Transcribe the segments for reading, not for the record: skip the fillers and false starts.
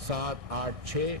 786,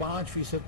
5%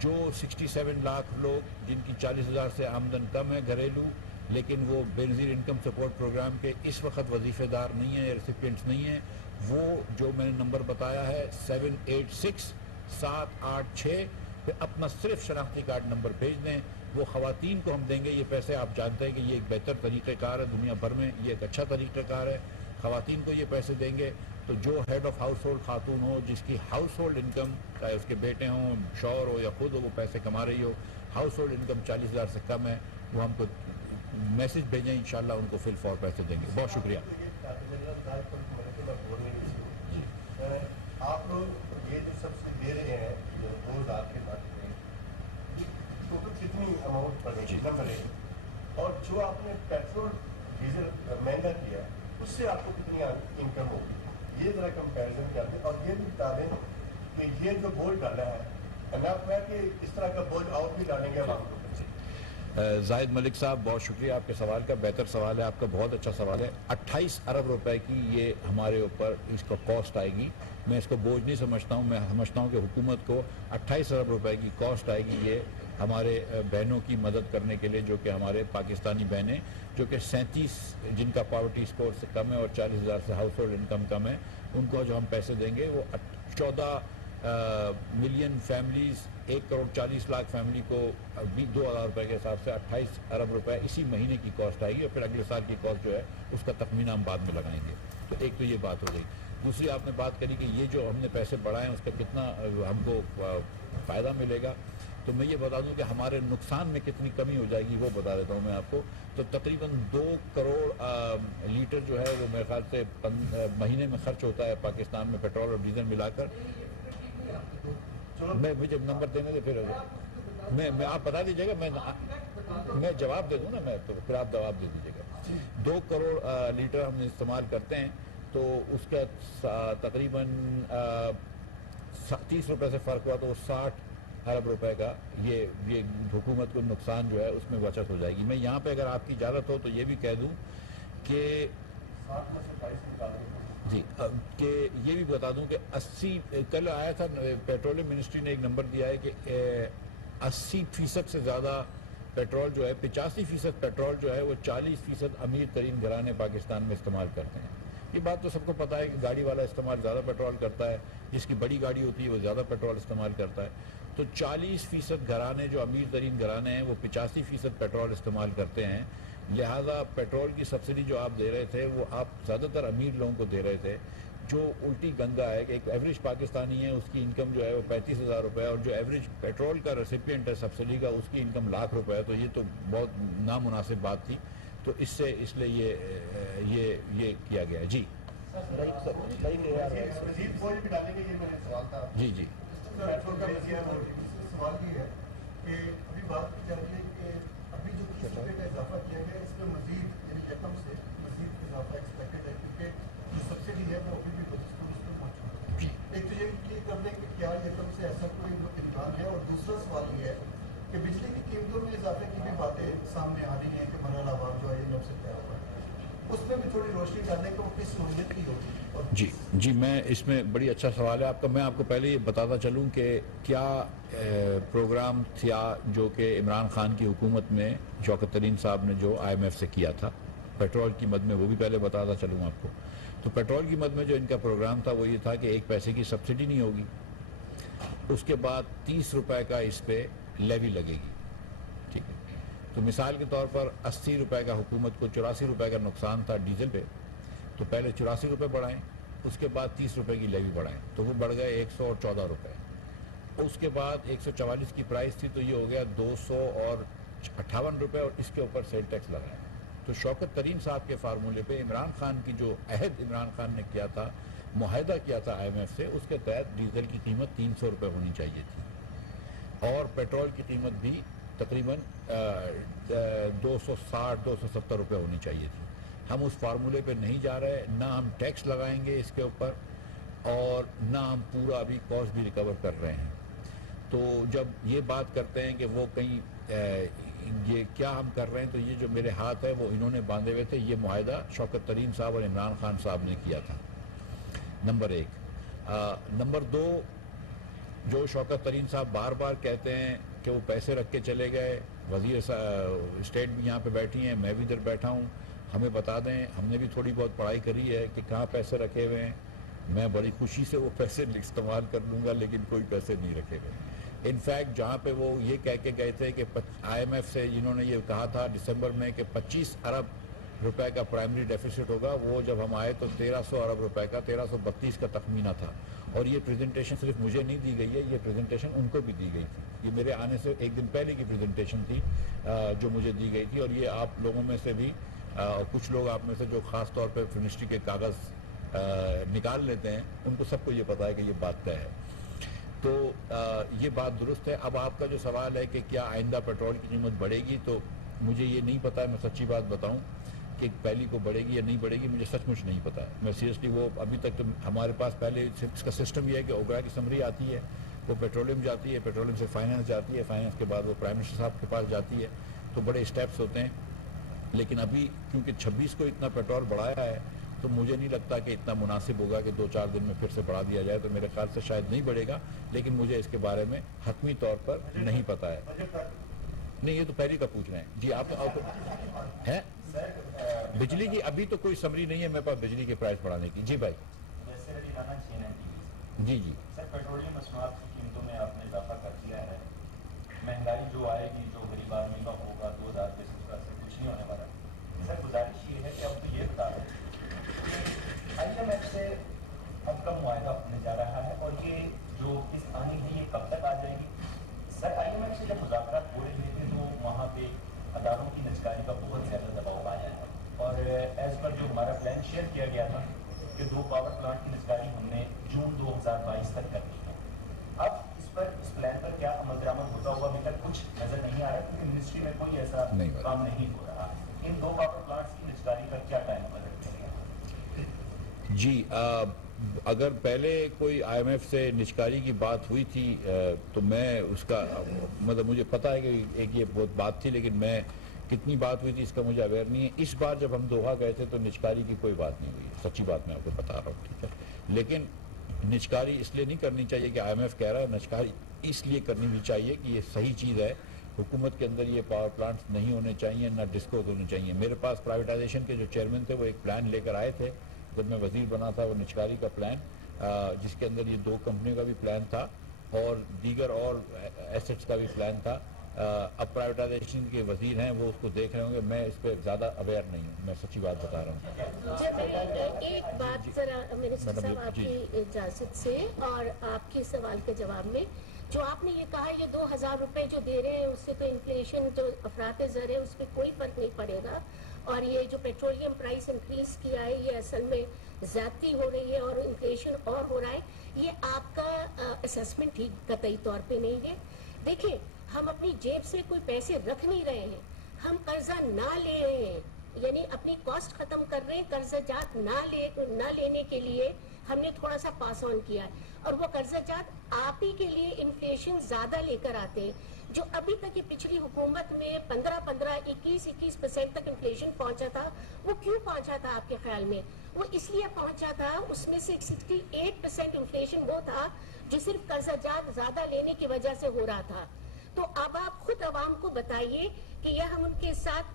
جو 67 لاکھ لوگ جن کی 40,000 سے آمدن کم ہے گھریلو، لیکن وہ بے نظیر انکم سپورٹ پروگرام کے اس وقت وظیفے دار نہیں ہیں یا ریسیپینٹس نہیں ہیں، وہ جو میں نے نمبر بتایا ہے 786 پہ اپنا صرف شناختی کارڈ نمبر بھیج دیں. وہ خواتین کو ہم دیں گے یہ پیسے. آپ جانتے ہیں کہ یہ ایک بہتر طریقہ کار ہے، دنیا بھر میں یہ ایک اچھا طریقہ کار ہے. خواتین کو یہ پیسے دیں گے تو جو ہیڈ آف ہاؤس ہولڈ خاتون ہو، جس کی ہاؤس ہولڈ انکم چاہے اس کے بیٹے ہوں، شوہر ہو یا خود ہو، وہ پیسے کما رہی ہو، ہاؤس ہولڈ انکم 40,000 سے کم ہے، وہ ہم کو میسج بھیجیں، انشاءاللہ ان کو فل فور پیسے دیں گے. بہت شکریہ. آپ لوگ یہ جو سبسڈی دے رہے ہیں جو 2,000 کے بعد ٹوٹل کتنی اماؤنٹ پڑے گی نمبر ایک، اور جو آپ نے پیٹرول ڈیزل مہنگا کیا اس سے آپ کو کتنی انکم ہوگی، یہ ذرا کمپیریزن کر دیں. اور یہ بھی بتا دیں کہ یہ جو بوجھ ڈالا ہے انف ہے کہ اس طرح کا بوجھ اور بھی ڈالیں گے عوام کو. زاہد ملک صاحب بہت شکریہ آپ کے سوال کا. بہتر سوال ہے آپ کا، بہت اچھا سوال ہے. 28 ارب روپے کی یہ ہمارے اوپر اس کا کاسٹ آئے گی. میں اس کو بوجھ نہیں سمجھتا ہوں، میں سمجھتا ہوں کہ حکومت کو 28 ارب روپے کی کاسٹ آئے گی یہ ہمارے بہنوں کی مدد کرنے کے لیے، جو کہ ہمارے پاکستانی بہنیں جو کہ 37 جن کا پاورٹی اسکور سے کم ہے اور 40,000 سے ہاؤس ہولڈ انکم کم ہے، ان کو جو ہم پیسے دیں گے وہ 14 ملین فیملیز، 1,40,00,000 فیملی کو 2,000 روپے کے حساب سے 28 ارب روپے اسی مہینے کی کاسٹ آئے گی. اور پھر اگلے سال کی کاسٹ جو ہے اس کا تخمینہ ہم بعد میں لگائیں گے. تو ایک تو یہ بات ہو گئی. دوسری آپ نے بات کری کہ یہ جو ہم نے پیسے بڑھائے ہیں اس کا کتنا ہم کو فائدہ ملے گا. تو میں یہ بتا دوں کہ ہمارے نقصان میں کتنی کمی ہو جائے گی وہ بتا دیتا ہوں میں آپ کو. تو تقریباً 2 کروڑ لیٹر جو ہے وہ میرے خیال سے مہینے میں خرچ ہوتا ہے پاکستان میں پیٹرول اور ڈیزل ملا کر. میں مجھے نمبر دینے دے، پھر میں آپ بتا دیجیے گا، میں جواب دے دوں نا، میں تو پھر آپ جواب دے دیجیے گا. 2 کروڑ لیٹر ہم استعمال کرتے ہیں تو اس کا تقریباً 30 روپے سے فرق ہوا تو 60 ارب روپے کا یہ حکومت کو نقصان جو ہے اس میں بچت ہو جائے گی. میں یہاں پہ اگر آپ کی اجازت ہو تو یہ بھی کہہ دوں کہ جی کہ یہ بھی بتا دوں کہ 80 کل آیا تھا پیٹرولیم منسٹری نے ایک نمبر دیا ہے کہ 80% سے زیادہ پیٹرول جو ہے 85% پیٹرول جو ہے وہ 40% امیر ترین گھرانے پاکستان میں استعمال کرتے ہیں. یہ بات تو سب کو پتہ ہے کہ گاڑی والا استعمال زیادہ پیٹرول کرتا ہے، جس کی بڑی گاڑی ہوتی ہے وہ زیادہ پیٹرول استعمال کرتا ہے. تو 40% گھرانے جو امیر ترین گھرانے ہیں وہ 85% پیٹرول استعمال کرتے ہیں. لہٰذا پیٹرول کی سبسڈی جو آپ دے رہے تھے وہ آپ زیادہ تر امیر لوگوں کو دے رہے تھے، جو الٹی گنگا ہے کہ ایک ایوریج پاکستانی ہے اس کی انکم جو ہے وہ 35,000 روپے ہے، اور جو ایوریج پیٹرول کا ریسیپینٹ ہے سبسڈی کا اس کی انکم لاکھ روپے ہے. تو یہ تو بہت نامناسب بات تھی. تو اس لیے یہ کیا گیا ہے. جی مزید بوجھ بھی ڈالیں گے، یہ میرا سوال تھا. جی جی پیٹرول کا سوال یہ ہے کہ ابھی بات کی جا رہی ہے کہ ابھی جو 30 روپے کا اضافہ کیا گیا اس میں مزید یعنی رقم سے مزید اضافہ ایکسپیکٹڈ ہے، کیونکہ جو سبسڈی ہے وہ ابھی بھی موجود ہے. ایک تو یہ کلیئر کر دیں کہ کیا یہ تم سے ایسا کوئی امکان ہے، اور دوسرا سوال یہ ہے کہ بجلی کی قیمتوں میں اضافے کی بھی باتیں سامنے آ رہی ہیں کہ مرحلہ وار جو ہے یہ نب سے طے ہوا ہے، اس میں بھی تھوڑی روشنی ڈالنے کو کس سہولیت کی ہوگی. جی میں اس میں بڑی اچھا سوال ہے آپ کا. میں آپ کو پہلے یہ بتاتا چلوں کہ کیا پروگرام تھا جو کہ عمران خان کی حکومت میں شوکت ترین صاحب نے جو IMF سے کیا تھا پیٹرول کی مد میں، وہ بھی پہلے بتاتا چلوں آپ کو. تو پیٹرول کی مد میں جو ان کا پروگرام تھا وہ یہ تھا کہ 1 پیسے کی سبسڈی نہیں ہوگی، اس کے بعد 30 روپے کا اس پہ لیوی لگے گی. ٹھیک ہے. تو مثال کے طور پر 80 روپے کا حکومت کو 84 روپے کا نقصان تھا ڈیزل پہ، تو پہلے 84 روپے بڑھائیں، اس کے بعد 30 روپے کی لیوی بڑھائیں، تو وہ بڑھ گئے 114 روپے. اس کے بعد 144 کی پرائس تھی تو یہ ہو گیا 258 روپے، اور اس کے اوپر سیل ٹیکس لگائیں. تو شوکت ترین صاحب کے فارمولے پہ عمران خان کی جو عہد عمران خان نے کیا تھا، معاہدہ کیا تھا IMF سے، اس کے تحت ڈیزل کی قیمت 300 روپے ہونی چاہیے تھی، اور پیٹرول کی قیمت بھی تقریباً 260-270 روپے ہونی چاہیے تھی. ہم اس فارمولے پہ نہیں جا رہے، نہ ہم ٹیکس لگائیں گے اس کے اوپر، اور نہ ہم پورا ابھی کاسٹ بھی ریکور کر رہے ہیں. تو جب یہ بات کرتے ہیں کہ وہ کہیں یہ کیا ہم کر رہے ہیں، تو یہ جو میرے ہاتھ ہے وہ انہوں نے باندھے ہوئے تھے. یہ معاہدہ شوکت ترین صاحب اور عمران خان صاحب نے کیا تھا، نمبر 1. نمبر 2، جو شوکت ترین صاحب بار بار کہتے ہیں کہ وہ پیسے رکھ کے چلے گئے, وزیر اسٹیٹ بھی یہاں پہ بیٹھی ہیں, میں بھی ادھر بیٹھا ہوں, ہمیں بتا دیں, ہم نے بھی تھوڑی بہت پڑھائی کری ہے کہ کہاں پیسے رکھے ہوئے ہیں. میں بڑی خوشی سے وہ پیسے استعمال کر لوں گا, لیکن کوئی پیسے نہیں رکھے گئے. انفیکٹ جہاں پہ وہ یہ کہہ کے گئے تھے کہ آئی ایم ایف سے جنہوں نے یہ کہا تھا دسمبر میں کہ 25 ارب روپے کا پرائمری ڈیفیسٹ ہوگا, وہ جب ہم آئے تو 1300 ارب روپے کا 1332 کا تخمینہ تھا. اور یہ پریزنٹیشن صرف مجھے نہیں دی گئی ہے, یہ پریزنٹیشن ان کو بھی دی گئی تھی. یہ میرے آنے سے ایک دن پہلے کی پریزنٹیشن تھی جو مجھے دی گئی تھی. اور یہ آپ لوگوں میں سے بھی کچھ لوگ آپ میں سے جو خاص طور پہ منسٹری کے کاغذ نکال لیتے ہیں, ان کو سب کو یہ پتا ہے کہ یہ بات طے ہے. تو یہ بات درست ہے. اب آپ کا جو سوال ہے کہ کیا آئندہ پیٹرول کی قیمت بڑھے گی, تو مجھے یہ نہیں پتا ہے. میں سچی بات بتاؤں کہ پہلی کو بڑھے گی یا نہیں بڑھے گی, مجھے سچ مچ نہیں پتا ہے. میں سیریسلی وہ ابھی تک تو ہمارے پاس پہلے اس کا سسٹم یہ ہے کہ اوگرا کی سمری آتی ہے, وہ پیٹرولیم جاتی ہے, پیٹرولیم سے فائنانس جاتی ہے, فائنانس کے بعد وہ پرائم منسٹر صاحب کے پاس جاتی ہے. تو بڑے اسٹیپس ہوتے ہیں. لیکن ابھی کیونکہ 26 کو اتنا پیٹرول بڑھایا ہے, تو مجھے نہیں لگتا کہ اتنا مناسب ہوگا کہ 2-4 دن میں پھر سے بڑھا دیا جائے. تو میرے خیال سے شاید نہیں بڑھے گا, لیکن مجھے اس کے بارے میں حتمی طور پر نہیں پتا ہے. نہیں, یہ تو پہلی کا پوچھ رہے ہیں جی آپ ہیں. بجلی کی ابھی تو کوئی سمری نہیں ہے میرے پاس بجلی کے پرائس بڑھانے کی. جی بھائی. جی جی سر, پیٹرولیم مصنوعات کی قیمتوں میں آپ نے اضافہ کر دیا ہے. مہنگائی جو آئے گی, جو غریب آدمی کا ہوگا 2000 سے کچھ نہیں ہونے والا. سر, گزارش یہ ہے کہ اب تو یہ بتا رہے ہیں آئی ایم ایف سے اب کا معاہدہ ہونے جا رہا ہے, اور یہ جو قسط آنی ہے یہ کب تک آ جائے گی؟ سر, آئی ایم ایف سے جب مذاکرات ہو رہے تھے تو وہاں پہ اداروں کی نجکاری کا بہت زیادہ دباؤ آیا ہے, اور ایز پر جو ہمارا پلان شیئر کیا گیا تھا کہ 2 پاور پلانٹ کی نجکاری ہم نے جون 2022 تک کر دی ہے. اب اس پلان پر کیا عمل درآمد ہوتا ہوگا ابھی تک کچھ نظر نہیں آ رہا, کیونکہ منسٹری میں کوئی ایسا کام نہیں ہو رہا. ان 2 پاور پلانٹس کی نجکاری کا کیا ٹائم بدل گیا؟ جی, اگر پہلے کوئی آئی ایم ایف سے نجکاری کی بات ہوئی تھی تو میں اس کا مطلب مجھے پتا ہے کہ ایک یہ بہت بات تھی, لیکن میں کتنی بات ہوئی تھی اس کا مجھے اویئر نہیں ہے. اس بار جب ہم دوحہ گئے تھے تو نجکاری کی کوئی بات نہیں ہوئی, سچی بات میں آپ کو بتا رہا ہوں, ٹھیک ہے. لیکن نجکاری اس لیے نہیں کرنی چاہیے کہ آئی ایم ایف کہہ رہا ہے, نجکاری اس لیے کرنی بھی چاہیے کہ یہ صحیح چیز ہے. حکومت کے اندر یہ پاور پلانٹس نہیں ہونے چاہیے, نہ ڈسکوز ہونے چاہیے. میرے پاس پرائیویٹائزیشن کے جو چیئرمین تھے وہ ایک پلان لے کر آئے تھے جب میں وزیر بنا تھا, وہ نجکاری کا پلان, جس کے اندر یہ 2 کمپنیوں کا بھی پلان تھا اور دیگر اور ایسٹس کا بھی پلان تھا. اب پرائیویٹائزیشن کے وزیر ہیں, وہ اس کو دیکھ رہے ہوں گے. میں اس پہ زیادہ اویئر نہیں ہوں, میں سچی بات بتا رہا ہوں. ایک بات ذرا منسٹر صاحب آپ کی اجازت سے, اور آپ کے سوال کے جواب میں جو آپ نے یہ کہا یہ 2000 روپے جو دے رہے ہیں اس سے تو انفلیشن جو افراط زر ہے اس پہ کوئی فرق نہیں پڑے گا, اور یہ جو پیٹرولیم پرائس انکریز کیا ہے یہ اصل میں زیادتی ہو رہی ہے اور انفلیشن اور ہو رہا ہے. یہ آپ کا اسیسمنٹ ٹھیک قطعی طور پہ نہیں ہے. دیکھیں, ہم اپنی جیب سے کوئی پیسے رکھ نہیں رہے ہیں, ہم قرضہ نہ لے رہے ہیں, یعنی اپنی کاسٹ ختم کر رہے ہیں. قرضہ جات نہ لینے کے لیے ہم نے تھوڑا سا پاس آن کیا ہے, اور وہ قرضہ جات آپ ہی کے لیے انفلیشن زیادہ لے کر آتے ہیں. جو ابھی تک یہ پچھلی حکومت میں 15-21% تک انفلیشن پہنچا تھا, وہ کیوں پہنچا تھا آپ کے خیال میں؟ وہ اس لیے پہنچا تھا, اس میں سے 68% انفلیشن وہ تھا جو صرف قرضہ جات زیادہ لینے کی وجہ سے ہو رہا تھا. تو اب آپ خود عوام کو بتائیے کہ یہ ہم ان کے ساتھ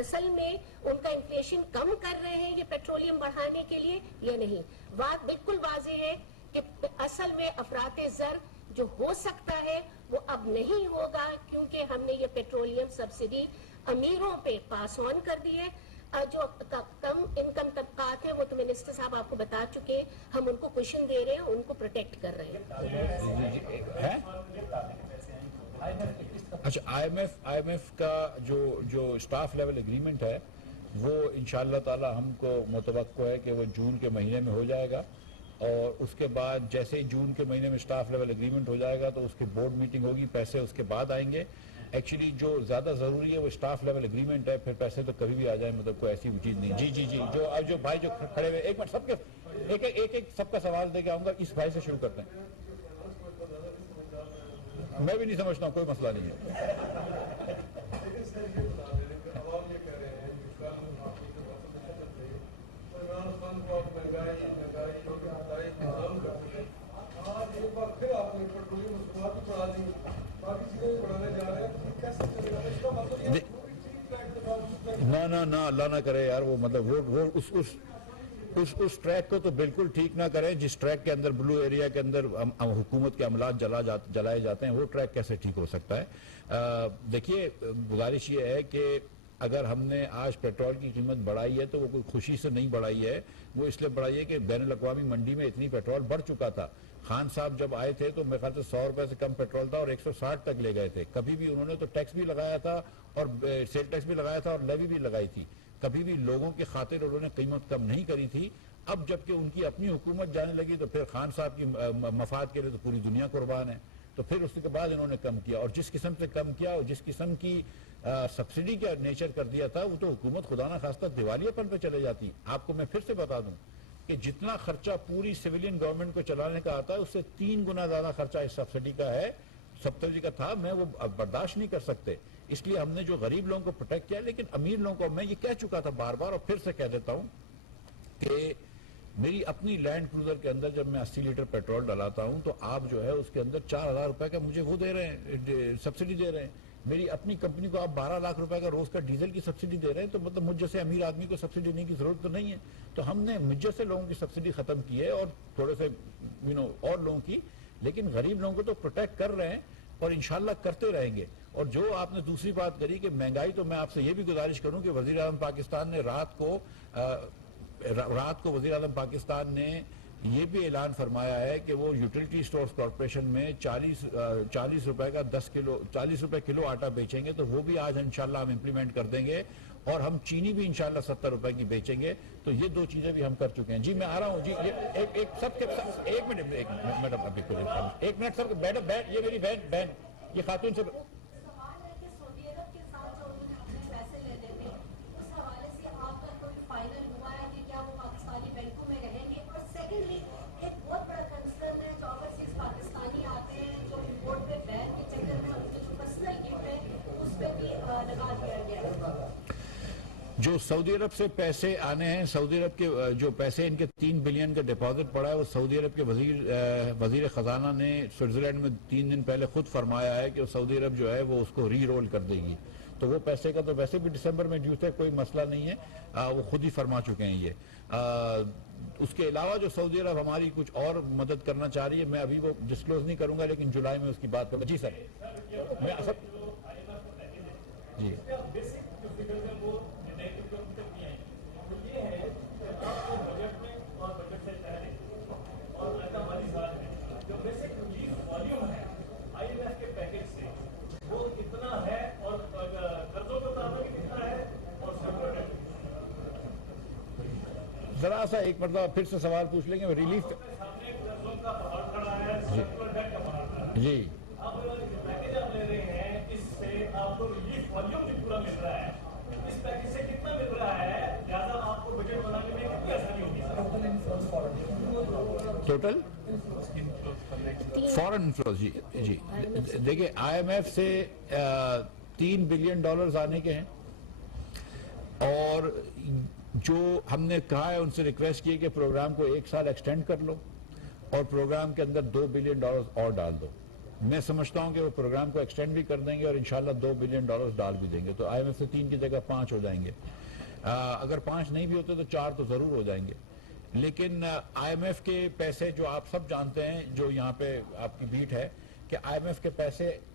اصل میں ان کا انفلیشن کم کر رہے ہیں یہ پیٹرولیم بڑھانے کے لیے یا نہیں. بات بالکل واضح ہے کہ اصل میں افراط زر جو ہو سکتا ہے وہ اب نہیں ہوگا, کیونکہ ہم نے یہ پیٹرولیم سبسڈی امیروں پہ پاس آن کر دی ہے. جو کم انکم طبقات ہیں وہ تو منسٹر صاحب آپ کو بتا چکے ہیں, ہم ان کو کوشن دے رہے ہیں, ان کو پروٹیکٹ کر رہے ہیں. اچھا, آئی ایم ایف کا جو اسٹاف لیول اگریمنٹ ہے وہ انشاءاللہ تعالی ہم کو متوقع ہے کہ وہ جون کے مہینے میں ہو جائے گا, اور اس کے بعد جیسے ہی جون کے مہینے میں اسٹاف لیول اگریمنٹ ہو جائے گا تو اس کی بورڈ میٹنگ ہوگی, پیسے اس کے بعد آئیں گے. ایکچولی جو زیادہ ضروری ہے وہ اسٹاف لیول اگریمنٹ ہے, پھر پیسے تو کبھی بھی آ جائیں, مطلب کوئی ایسی چیز نہیں. جی جی جی, جو بھائی جو کھڑے ہوئے, ایک منٹ, سب کے ایک سب کا سوال دے کے آؤں گا. اس بھائی سے شروع کرتے ہیں. میں بھی نہیں سمجھتا ہوں, کوئی مسئلہ نہیں ہے. پھر آپ نے پیٹرولیم کرے یار وہ مطلب وہ اس ٹریک کو تو بالکل ٹھیک نہ کریں جس ٹریک کے اندر بلو ایریا کے اندر حکومت کے عملات جلائے جاتے ہیں. وہ ٹریک کیسے ٹھیک ہو سکتا ہے؟ دیکھیے گزارش یہ ہے کہ اگر ہم نے آج پیٹرول کی قیمت بڑھائی ہے تو وہ کوئی خوشی سے نہیں بڑھائی ہے, وہ اس لیے بڑھائی ہے کہ بین الاقوامی منڈی میں اتنی پیٹرول بڑھ چکا تھا. خان صاحب جب آئے تھے تو میرے خیال سے 100 روپے سے کم پیٹرول تھا اور 160 تک لے گئے تھے. کبھی بھی انہوں نے تو ٹیکس بھی لگایا تھا اور سیل ٹیکس بھی لگایا تھا اور لیوی بھی لگائی تھی. کبھی بھی لوگوں کی خاطر انہوں نے قیمت کم نہیں کری تھی. اب جب کہ ان کی اپنی حکومت جانے لگی تو پھر خان صاحب کی مفاد کے لیے تو پوری دنیا قربان ہے. تو پھر اس کے بعد انہوں نے کم کیا, اور جس قسم سے کم کیا اور جس قسم کی سبسڈی کا نیچر کر دیا تھا, وہ تو حکومت خدا نہ خواستہ دیوالیے پن پہ چلے جاتی. آپ کو میں پھر سے بتا دوں کہ جتنا خرچہ پوری سویلین گورنمنٹ کو چلانے کا آتا ہے اس سے 3 گنا زیادہ خرچہ اس سبسڈی کا ہے, سبسڈی کا تھا. میں وہ برداشت نہیں کر سکتے, اس لیے ہم نے جو غریب لوگوں کو پروٹیکٹ کیا. لیکن امیر لوگوں کو میں یہ کہہ چکا تھا بار بار اور پھر سے کہہ دیتا ہوں کہ میری اپنی لینڈ کروزر کے اندر جب میں 80 لیٹر پیٹرول ڈلاتا ہوں تو آپ جو ہے اس کے اندر 4,000 روپے کا مجھے وہ دے رہے ہیں, سبسڈی دے رہے ہیں. میری اپنی کمپنی کو آپ 12 لاکھ روپے کا روز کا ڈیزل کی سبسڈی دے رہے ہیں. تو مطلب مجھ جیسے امیر آدمی کو سبسڈی دینے کی ضرورت تو نہیں ہے. تو ہم نے مجھ جیسے لوگوں کی سبسڈی ختم کی ہے اور تھوڑے سے اور لوگوں کی, لیکن غریب لوگوں کو تو پروٹیکٹ کر رہے ہیں اور انشاءاللہ کرتے رہیں گے. اور جو آپ نے دوسری بات کری کہ مہنگائی, تو میں آپ سے یہ بھی گزارش کروں کہ وزیر اعظم پاکستان نے رات کو وزیر اعظم پاکستان نے یہ بھی اعلان فرمایا ہے کہ وہ یوٹیلٹی سٹورز کارپوریشن میں 40 روپے کا 40 روپے کلو آٹا بیچیں گے. تو وہ بھی آج انشاءاللہ ہم امپلیمنٹ کر دیں گے, اور ہم چینی بھی انشاءاللہ 70 روپے کی بیچیں گے. تو یہ 2 چیزیں بھی ہم کر چکے ہیں. جی میں آ رہا ہوں. جی ایک منٹ میڈم ابھی ایک منٹ سر, یہ میری بہن یہ خاتون سے جو سعودی عرب سے پیسے آنے ہیں, سعودی عرب کے جو پیسے ان کے 3 بلین کا ڈپازٹ پڑا ہے, وہ سعودی عرب کے وزیر خزانہ نے سوئٹزرلینڈ میں 3 دن پہلے خود فرمایا ہے کہ سعودی عرب جو ہے وہ اس کو ری رول کر دے گی. تو وہ پیسے کا تو ویسے بھی دسمبر میں ڈیو ہے, کوئی مسئلہ نہیں ہے, وہ خود ہی فرما چکے ہیں یہ. اس کے علاوہ جو سعودی عرب ہماری کچھ اور مدد کرنا چاہ رہی ہے, میں ابھی وہ ڈسکلوز نہیں کروں گا, لیکن جولائی میں اس کی بات کروں گا. جی سر میں جی ذرا سا ایک مرتبہ پھر سے سوال پوچھ لیں گے. ریلیف جی ٹوٹل فورن انفلوز, جی دیکھیں IMF سے $3 بلین آنے کے ہیں, اور جو ہم نے کہا ہے ان سے ریکویسٹ کی کہ پروگرام کو 1 سال ایکسٹینڈ کر لو اور پروگرام کے اندر $2 بلین اور ڈال دو. میں سمجھتا ہوں کہ وہ پروگرام کو ایکسٹینڈ بھی کر دیں گے اور انشاءاللہ $2 بلین ڈال بھی دیں گے. تو IMF سے 3 کی جگہ 5 ہو جائیں گے. اگر 5 نہیں بھی ہوتے تو 4 تو ضرور ہو جائیں گے. لیکن IMF کے پیسے جو آپ سب جانتے ہیں, جو یہاں پہ آپ کی بیٹ ہے کہ IMF کے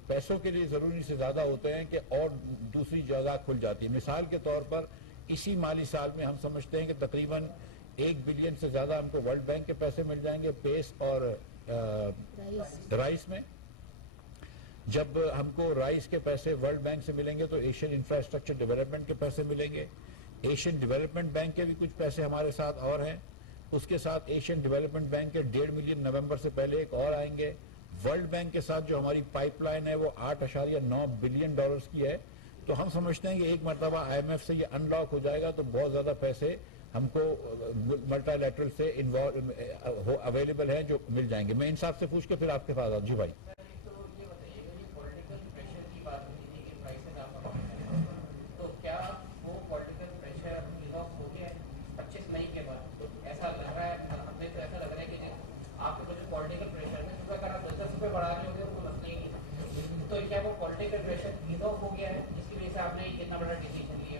پیسوں کے لیے ضروری سے زیادہ ہوتے ہیں کہ اور دوسری جگہ کھل جاتی ہے. مثال کے طور پر اسی مالی سال میں ہم سمجھتے ہیں کہ تقریباً 1 بلین سے زیادہ ہم کو ورلڈ بینک کے پیسے مل جائیں گے پیس اور رائس میں. جب ہم کو رائس کے پیسے ورلڈ بینک سے ملیں گے تو ایشین انفراسٹرکچر ڈیولپمنٹ کے پیسے ملیں گے. ایشین ڈیولپمنٹ بینک کے بھی کچھ پیسے ہمارے ساتھ اور ہیں. اس کے ساتھ ایشین ڈیولپمنٹ بینک کے 1.5 ملین نومبر سے پہلے ایک اور آئیں گے. ورلڈ بینک کے ساتھ جو ہماری پائپ لائن ہے وہ $8.9 بلین کی ہے. تو ہم سمجھتے ہیں کہ ایک مرتبہ IMF سے یہ ان لاک ہو جائے گا تو بہت زیادہ پیسے ہم کو ملٹی لیٹرل سے اویلیبل ہیں جو مل جائیں گے. میں انصاف سے پوچھ کے پھر آپ کے پاس آؤں. جی بھائی تو کیا وہ پولیٹیکل پریشر ہو گیا ہے جس کی وجہ سے آپ نے اتنا بڑا ڈیسیژن لیا؟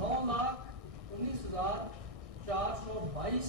9,19,422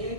1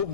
2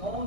9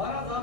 12,000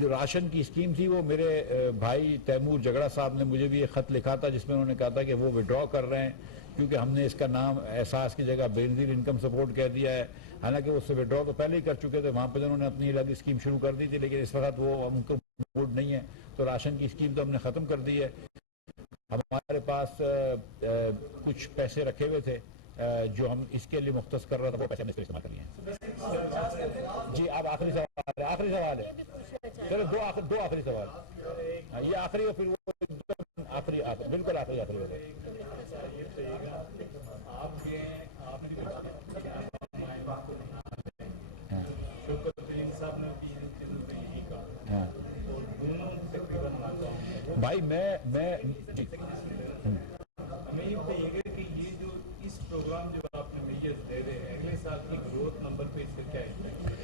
جو راشن کی اسکیم تھی وہ میرے بھائی تیمور جگڑا صاحب نے مجھے بھی ایک خط لکھا تھا جس میں انہوں نے کہا تھا کہ وہ وڈرا کر رہے ہیں کیونکہ ہم نے اس کا نام احساس کی جگہ بینظیر انکم سپورٹ کہہ دیا ہے. حالانکہ وہ اس سے وڈرا تو پہلے ہی کر چکے تھے, وہاں پہ انہوں نے اپنی الگ اسکیم شروع کر دی تھی, لیکن اس وقت وہ ان کو موڈ نہیں ہے تو راشن کی اسکیم تو ہم نے ختم کر دی ہے. ہمارے پاس کچھ پیسے رکھے ہوئے تھے جو ہم اس کے لیے مختص کر رہا تھا, وہ پیسے ہم اس پہ استعمال کر لیے ہیں. جی اب آخری سوال ہے چلو دو آخری سوال, یہ آخری اور پھر وہ آخری بالکل آخری بھائی میں ہمیں یہ بتائیے گا کہ یہ جو اس پروگرام جو آپ نے میجرز دے رہے ہیں اگلے سال کی گروتھ نمبر پہ اس کا کیا امپیکٹ ہے؟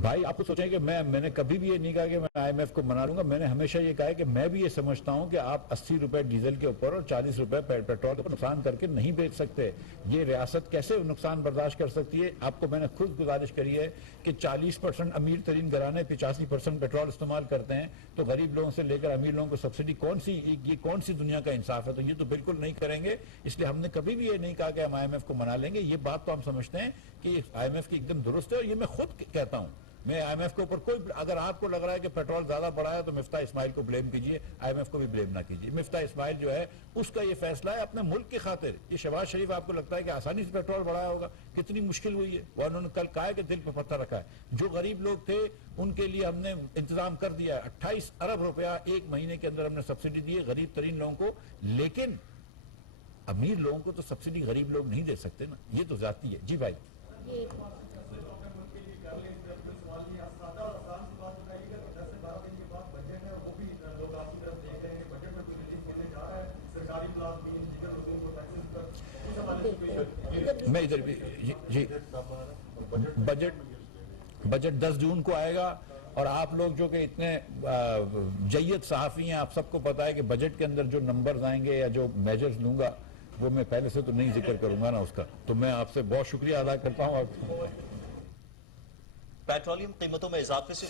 بھائی آپ کو سوچیں کہ میں نے کبھی بھی یہ نہیں کہا کہ میں آئی ایم ایف کو منا لوں گا. میں نے ہمیشہ یہ کہا ہے کہ میں بھی یہ سمجھتا ہوں کہ آپ 80 روپے ڈیزل کے اوپر اور 40 روپے پیٹرول کے اوپر نقصان کر کے نہیں بیچ سکتے. یہ ریاست کیسے نقصان برداشت کر سکتی ہے؟ آپ کو میں نے خود گزارش کری ہے کہ 40% امیر ترین گھرانے 85% پیٹرول استعمال کرتے ہیں, تو غریب لوگوں سے لے کر امیر لوگوں کو سبسڈی کون سی دنیا کا انصاف ہے؟ تو یہ تو بالکل نہیں کریں گے. اس لیے ہم نے کبھی بھی یہ نہیں کہا کہ ہم آئی ایم ایف کو منا لیں گے. یہ بات تو ہم سمجھتے ہیں کہ آئی ایم ایف کی ایک دم درست ہے, اور یہ میں خود کہتا ہوں. میں آئی ایم ایف کے اوپر اگر آپ کو لگ رہا ہے کہ پیٹرول زیادہ بڑھا ہے تو مفتاح اسماعیل کو بلیم کیجئے, آئی ایم ایف کو بھی بلیم نہ کیجئے. مفتاح اسماعیل جو ہے اس کا یہ فیصلہ ہے اپنے ملک کی خاطر. یہ شہباز شریف آپ کو لگتا ہے کہ آسانی سے پیٹرول بڑھایا ہوگا؟ کتنی مشکل ہوئی ہے, وہ انہوں نے کل کہا ہے کہ دل پہ پتھر رکھا ہے. جو غریب لوگ تھے ان کے لیے ہم نے انتظام کر دیا ہے. 28 ارب روپیہ ایک مہینے کے اندر ہم نے سبسڈی دی ہے غریب ترین لوگوں کو, لیکن امیر لوگوں کو تو سبسڈی غریب لوگ نہیں دے سکتے نا, یہ تو ذاتی ہے. جی بھائی میں ادھر بھی جی بجٹ 10 جون کو آئے گا, اور آپ لوگ جو کہ اتنے جید صحافی ہیں, آپ سب کو پتا ہے کہ بجٹ کے اندر جو نمبرز آئیں گے یا جو میجرز لوں گا وہ میں پہلے سے تو نہیں ذکر کروں گا نا اس کا. تو میں آپ سے بہت شکریہ ادا کرتا ہوں. پیٹرولیم قیمتوں میں اضافے سے